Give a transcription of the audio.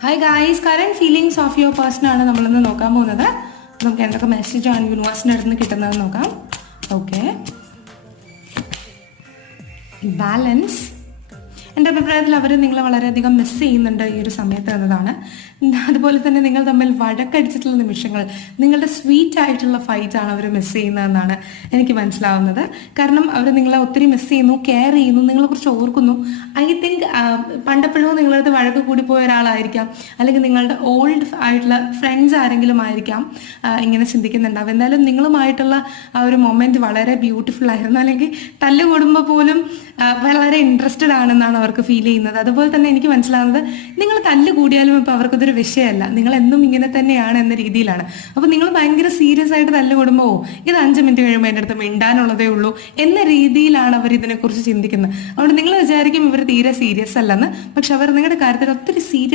Hi guys, current feelings of your person ആണ് നമ്മളിന്ന് നോക്കാൻ പോകുന്നത്. നമുക്ക് എന്തൊക്കെ മെസ്സേജാണ് യൂണിവേഴ്സിൻ്റെ അടുത്ത് നിന്ന് കിട്ടുന്നതെന്ന് നോക്കാം. Okay, balance. എൻ്റെ അഭിപ്രായത്തിൽ അവർ നിങ്ങളെ വളരെയധികം മിസ് ചെയ്യുന്നുണ്ട് ഈ ഒരു സമയത്ത് എന്നതാണ്. അതുപോലെ തന്നെ നിങ്ങൾ തമ്മിൽ വഴക്കടിച്ചിട്ടുള്ള നിമിഷങ്ങൾ, നിങ്ങളുടെ സ്വീറ്റ് ആയിട്ടുള്ള ഫൈറ്റ് ആണ് അവർ മിസ് ചെയ്യുന്നതെന്നാണ് എനിക്ക് മനസ്സിലാവുന്നത്. കാരണം അവർ നിങ്ങളെ ഒത്തിരി മിസ് ചെയ്യുന്നു, കെയർ ചെയ്യുന്നു, നിങ്ങളെക്കുറിച്ച് ഓർക്കുന്നു. ഐ തിങ്ക് പണ്ടെപ്പോഴും നിങ്ങളടുത്ത് വഴക്ക് കൂടി പോയ ഒരാളായിരിക്കാം, അല്ലെങ്കിൽ നിങ്ങളുടെ ഓൾഡ് ആയിട്ടുള്ള ഫ്രണ്ട്സ് ആരെങ്കിലും ആയിരിക്കാം ഇങ്ങനെ ചിന്തിക്കുന്നുണ്ടാവും. എന്തായാലും നിങ്ങളുമായിട്ടുള്ള ആ ഒരു മൊമെൻറ്റ് വളരെ ബ്യൂട്ടിഫുൾ ആയിരുന്നു, അല്ലെങ്കിൽ തല്ല് കൂടുമ്പോൾ പോലും വളരെ ഇൻട്രസ്റ്റഡ് ആണെന്നാണ് അവർക്ക് ഫീൽ ചെയ്യുന്നത്. അതുപോലെ തന്നെ എനിക്ക് മനസ്സിലാവുന്നത്, നിങ്ങൾ തല്ല് കൂടിയാലും ഇപ്പോൾ അവർക്കതൊരു വിഷയമല്ല, നിങ്ങൾ എന്നും ഇങ്ങനെ തന്നെയാണ് എന്ന രീതിയിലാണ്. അപ്പോൾ നിങ്ങൾ ഭയങ്കര സീരിയസ് ആയിട്ട് തല്ല് കൂടുമ്പോൾ ഇത് 5 മിനിറ്റ് കഴിയുമ്പോൾ എൻ്റെ അടുത്ത് മിണ്ടാനുള്ളതേ ഉള്ളൂ എന്ന രീതിയിലാണ് അവർ ഇതിനെക്കുറിച്ച് ചിന്തിക്കുന്നത്. അതുകൊണ്ട് നിങ്ങൾ വിചാരിക്കും ഇവർ തീരെ സീരിയസ് അല്ലെന്ന്, പക്ഷെ അവർ നിങ്ങളുടെ കാര്യത്തിൽ ഒത്തിരി സീരിയസ്